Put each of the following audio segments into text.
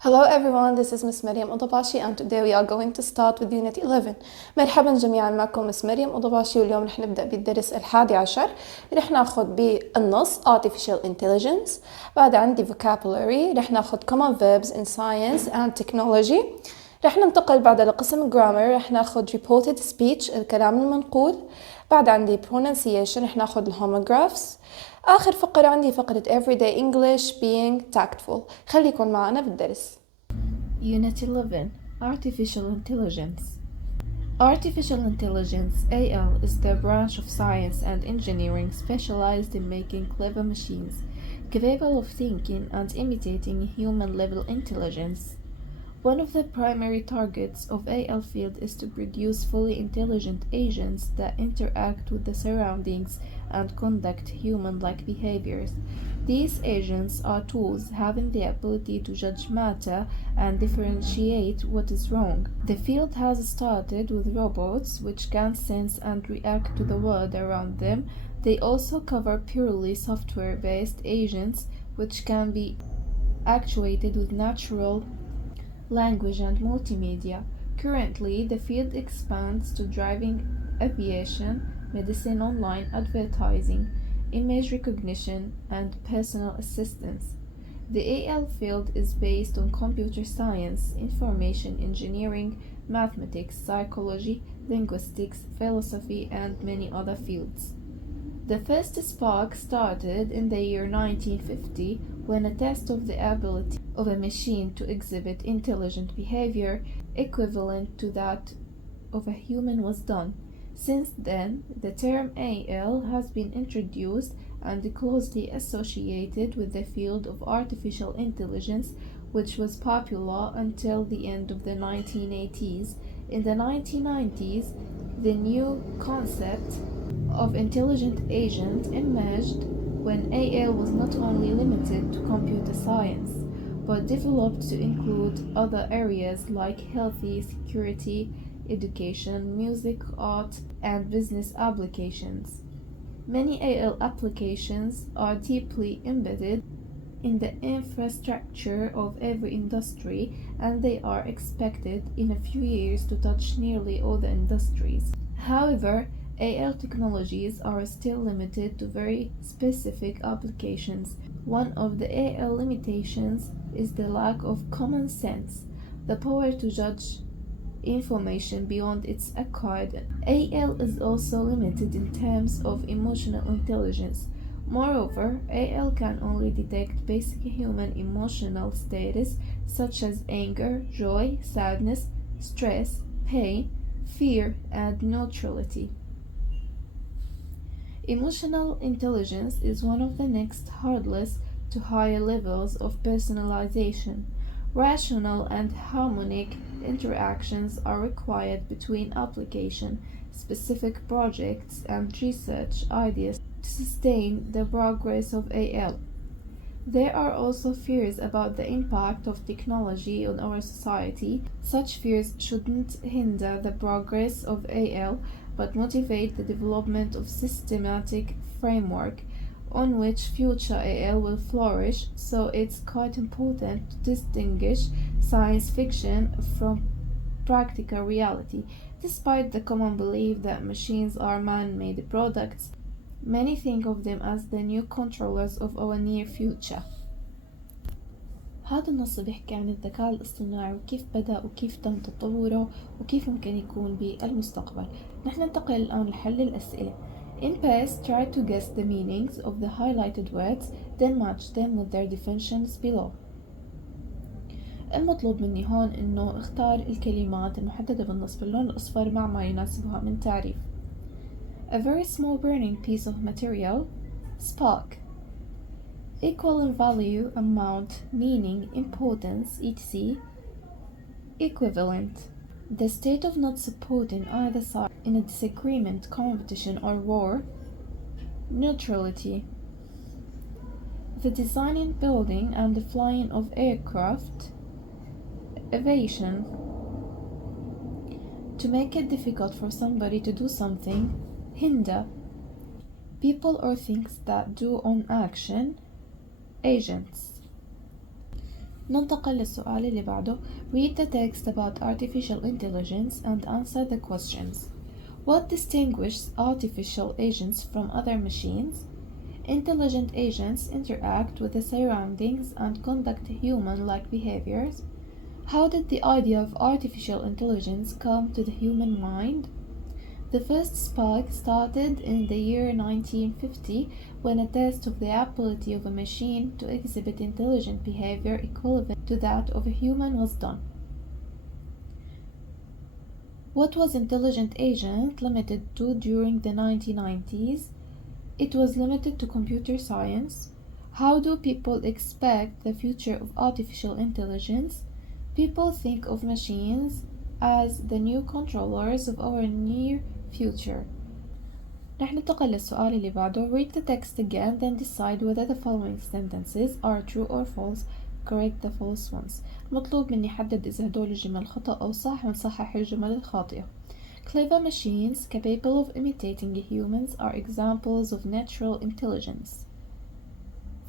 Hello everyone, this is Miss Maryam Odabashi and today we are going to start with Unit 11. مرحبا جميعا، معكم مس مريم أوضباشي، واليوم رح نبدأ بالدرس 11. رح ناخد بالنص Artificial Intelligence. بعد عندي Vocabulary، رح ناخد Common Verbs in Science and Technology. رح ننتقل بعد لقسم Grammar، رح ناخد Reported Speech الكلام المنقول. بعد عندي Pronunciation، رح ناخد Homographs. آخر فقرة عندي فقرة Everyday English Being Tactful. خليكن معنا بالدرس. Unit 11 Artificial Intelligence. Artificial Intelligence (AL) is the branch of science and engineering specialized in making clever machines capable of thinking and imitating human-level intelligence. One of the primary targets of AL field is to produce fully intelligent agents that interact with the surroundings and conduct human-like behaviors. These agents are tools having the ability to judge matter and differentiate what is wrong. The field has started with robots, which can sense and react to the world around them. They also cover purely software-based agents, which can be actuated with natural language and multimedia. Currently, the field expands to driving, aviation, medicine, online advertising, image recognition, and personal assistance. The AL field is based on computer science, information engineering, mathematics, psychology, linguistics, philosophy, and many other fields. The first spark started in the year 1950 when a test of the ability of a machine to exhibit intelligent behavior equivalent to that of a human was done. Since then, the term AL has been introduced and closely associated with the field of artificial intelligence, which was popular until the end of the 1980s. In the 1990s, the new concept of intelligent agent emerged when AL was not only limited to computer science, but developed to include other areas like health, security, education, music, art, and business applications. Many AL applications are deeply embedded in the infrastructure of every industry, and they are expected in a few years to touch nearly all the industries. However, AL technologies are still limited to very specific applications. One of the AL limitations is the lack of common sense, the power to judge information beyond its acquired. AL is also limited in terms of emotional intelligence. Moreover, AL can only detect basic human emotional status such as anger, joy, sadness, stress, pain, fear, and neutrality. Emotional intelligence is one of the next hurdles to higher levels of personalization. Rational and harmonic interactions are required between application-specific projects and research ideas to sustain the progress of AL. There are also fears about the impact of technology on our society. Such fears shouldn't hinder the progress of AL, but motivate the development of systematic framework on which future AL will flourish. So it's quite important to distinguish science fiction from practical reality. Despite the common belief that machines are man-made products, many think of them as the new controllers of our near future. هذا النص بيحكي عن الذكاء الاصطناعي وكيف بدأ وكيف تم تطوره وكيف ممكن يكون بالمستقبل. نحن ننتقل الآن لحل الأسئلة. In past, try to guess the meanings of the highlighted words, then match them with their definitions below. المطلوب مني هون إنه اختار الكلمات المحددة بالنص باللون الأصفر مع ما يناسبها من تعريف. A very small burning piece of material, spark. Equal in value, amount, meaning, importance, etc. Equivalent. The state of not supporting either side in a disagreement, competition, or war. Neutrality. The designing, building, and the flying of aircraft. Evasion. To make it difficult for somebody to do something. Hinder. People or things that do on action. Agents. ننتقل للسؤال اللي بعده. Read the text about artificial intelligence and answer the questions. What distinguishes artificial agents from other machines? Intelligent agents interact with the surroundings and conduct human-like behaviors. How did the idea of artificial intelligence come to the human mind? The first spark started in the year 1950 when a test of the ability of a machine to exhibit intelligent behavior equivalent to that of a human was done. What was intelligent agent limited to during the 1990s? It was limited to computer science. How do people expect the future of artificial intelligence? People think of machines as the new controllers of our near future. رح ننتقل للسؤال اللي بعده. Read the text again, then decide whether the following sentences are true or false. Correct the false ones. مطلوب مني حدد إذا هدول الجمل خطأ أو صح ونصحح الجمل الخاطئة. Clever machines capable of imitating humans are examples of natural intelligence.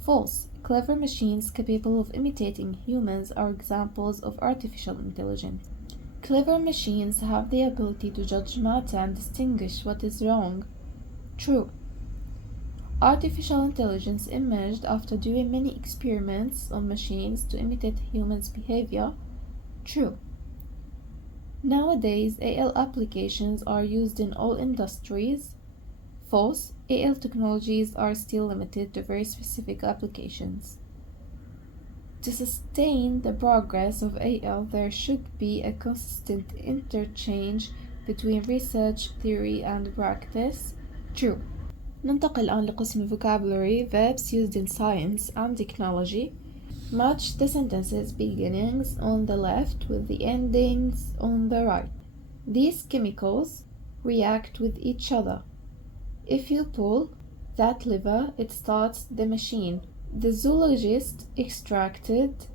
False. Clever machines capable of imitating humans are examples of artificial intelligence. Clever machines have the ability to judge matter and distinguish what is wrong. True. Artificial intelligence emerged after doing many experiments on machines to imitate humans' behavior. True. Nowadays, AL applications are used in all industries. False. AL technologies are still limited to very specific applications. To sustain the progress of AL, there should be a consistent interchange between research, theory, and practice. True. ننتقل الآن لقسم vocabulary, verbs used in science and technology. Match the sentences beginnings on the left with the endings on the right. These chemicals react with each other. If you pull that lever, it starts the machine. The zoologist extracted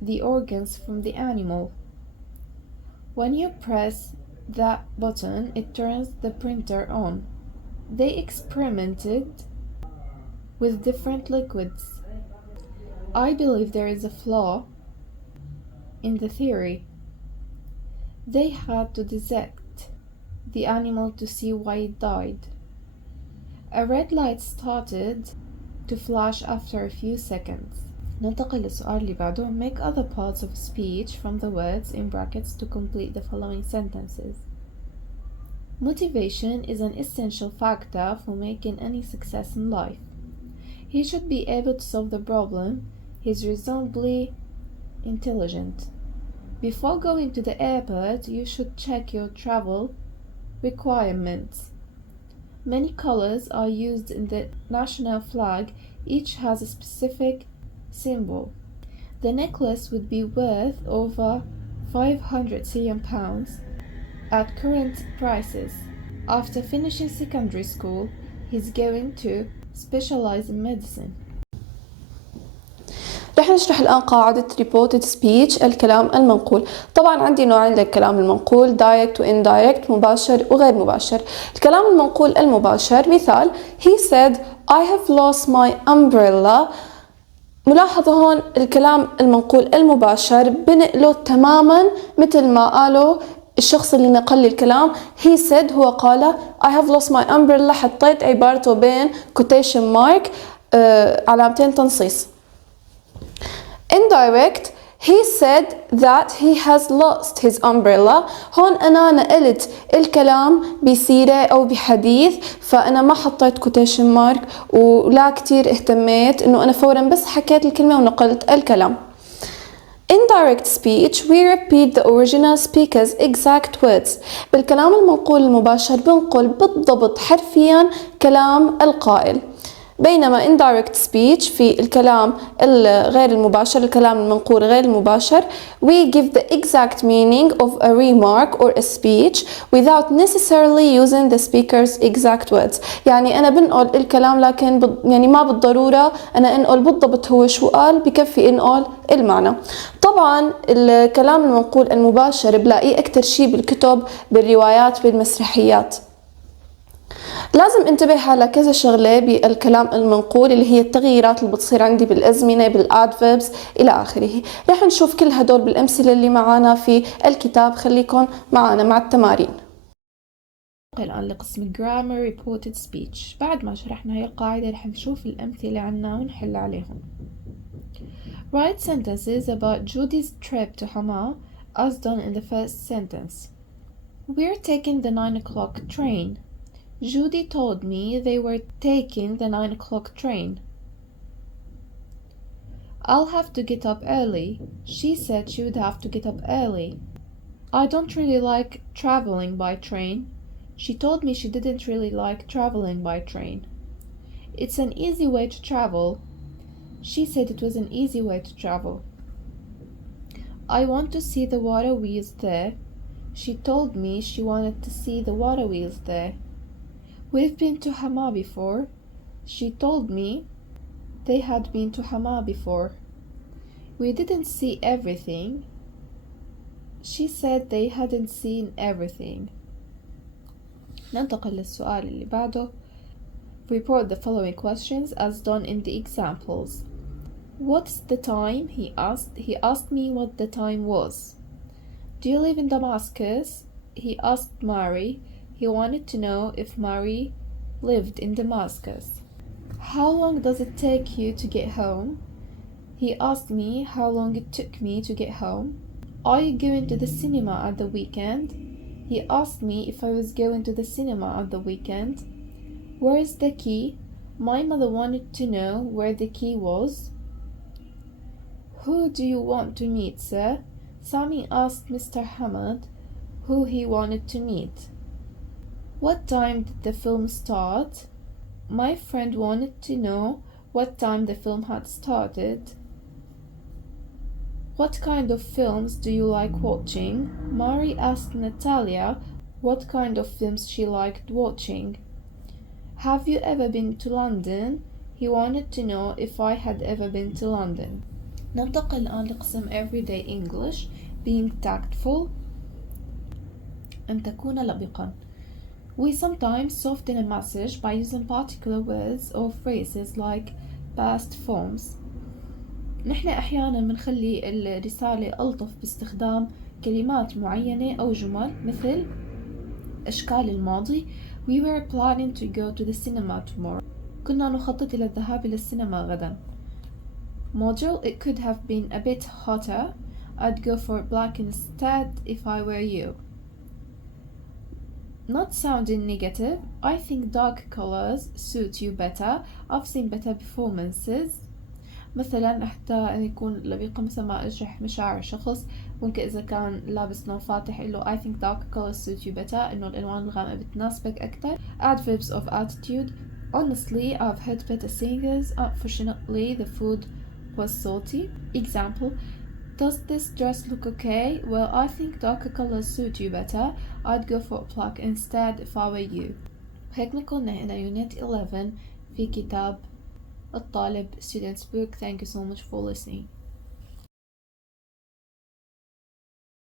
the organs from the animal. When you press that button, it turns the printer on. They experimented with different liquids. I believe there is a flaw in the theory. They had to dissect the animal to see why it died. A red light started to flash after a few seconds. ننتقل للسؤال اللي بعده. Make other parts of speech from the words in brackets to complete the following sentences. Motivation is an essential factor for making any success in life. He should be able to solve the problem. He's reasonably intelligent. Before going to the airport, you should check your travel requirements. Many colors are used in the national flag. Each has a specific symbol. The necklace would be worth over 500 Syrian pounds at current prices. After finishing secondary school, he's going to specialize in medicine. رح نشرح الآن قاعدة reported speech الكلام المنقول. طبعا عندي نوعين للكلام المنقول direct و indirect مباشر وغير مباشر. الكلام المنقول المباشر مثال he said I have lost my umbrella. ملاحظة هون الكلام المنقول المباشر بنقله تماما مثل ما قاله الشخص اللي نقل لي الكلام. he said هو قال I have lost my umbrella حطيت عبارته بين quotation mark علامتين تنصيص. indirect he said that he has lost his umbrella. هون أنا نقلت الكلام بسيرة أو بحديث فأنا ما حطيت quotation mark ولا كتير اهتميت إنه أنا فورا بس حكيت الكلمة ونقلت الكلام. Indirect speech we repeat the original speaker's exact words. بالكلام المنقول المباشر بنقل بالضبط حرفيا كلام القائل. بينما indirect speech في الكلام الغير المباشر الكلام المنقول غير المباشر we give the exact meaning of a remark or a speech without necessarily using the speaker's exact words. يعني أنا بنقل الكلام لكن يعني ما بالضرورة أنا أنقل بالضبط هو شو قال بكفي أنقل المعنى. طبعا الكلام المنقول المباشر بلاقيه أكتر شي بالكتب بالروايات بالمسرحيات. لازم انتبه على كذا شغلة بالكلام المنقول اللي هي التغييرات اللي بتصير عندي بالأزمنة بالادفيربس إلى آخره. رح نشوف كل هدول بالأمثلة اللي معانا في الكتاب. خليكن معانا مع التمارين. الآن لقسم grammar reported speech. بعد ما شرحنا هاي القاعدة رح نشوف الأمثلة عنا ونحل عليهم. Write sentences about Judy's trip to Hama as done in the first sentence. We're taking the 9 o'clock train. Judy told me they were taking the 9 o'clock train. I'll have to get up early. She said she would have to get up early. I don't really like traveling by train. She told me she didn't really like traveling by train. It's an easy way to travel. She said it was an easy way to travel. I want to see the water wheels there. She told me she wanted to see the water wheels there. We've been to Hama before. She told me they had been to Hama before. We didn't see everything. She said they hadn't seen everything. ننتقل للسؤال اللي بعده. Report the following questions as done in the examples. What's the time? He asked. He asked me what the time was. Do you live in Damascus? He asked Mary. He wanted to know if Mary lived in Damascus. How long does it take you to get home? He asked me how long it took me to get home. Are you going to the cinema at the weekend? He asked me if I was going to the cinema at the weekend. Where is the key? My mother wanted to know where the key was. Who do you want to meet, sir? Sammy asked Mr. Hamad who he wanted to meet. What time did the film start? My friend wanted to know what time the film had started. What kind of films do you like watching? Mary asked Natalia what kind of films she liked watching. Have you ever been to London? He wanted to know if I had ever been to London. ننتقل الآن لقسم Everyday English. Being tactful. أن تكون لبقا. We sometimes soften a message by using particular words or phrases like past forms. نحن أحيانا بنخلي الرسالة ألطف باستخدام كلمات معينة أو جمل مثل أشكال الماضي. We were planning to go to the cinema tomorrow. كنا نخطط إلى الذهاب إلى السينما غدا. Module. It could have been a bit hotter. I'd go for black instead if I were you. Not sounding negative. I think dark colors suit you better. I've seen better performances. مثلا حتى أن يكون لبيقة مثل ما أشرح مشاعر شخص، ممكن إذا كان لابس لون فاتح إله I think dark colors suit you better، إنه الألوان الغامقة بتناسبك أكتر. Adverbs of attitude. Honestly, I've heard better singers. Unfortunately, the food was salty. Example. Does this dress look okay? Well, I think darker colors suit you better. I'd go for black instead if I were you. هيك نكون نهينا Unit 11 في كتاب الطالب Student's Book. Thank you so much for listening.